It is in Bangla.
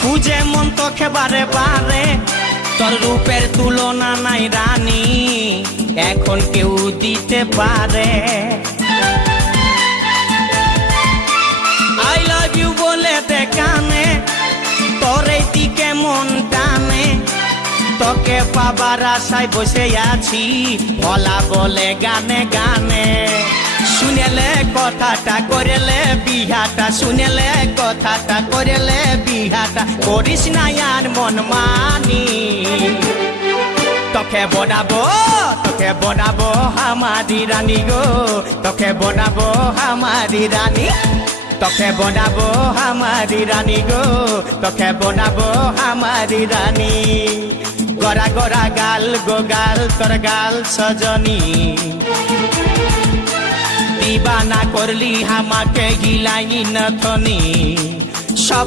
খুঁজে মন তোকে বারে বারে, তোর রূপের তুলনা নাই রানী, এখন কেউ দিতে পারে। আই লাভ ইউ বলে দে কানে, তোর এই দিকে মন টানে, তোকে পাবার আশায় বসে আছি, ভোলা বলে গানে গানে। শুনেলে কথাটা করেলে বিহাটা, শুনেলে কথাটা করেলে বিহাটা, করিস না আর মন মানি। তোকে বনাবো আমারি রানী গো, তোকে বনাবো আমারি রানী, তোকে বনাবো আমারি রানী গো, তোকে বনাবো আমারি রানী। গড়া গড়া গাল গো গাল, তোর গাল সজনী, দিবানা করলি আমাকে হিলাই নথনি।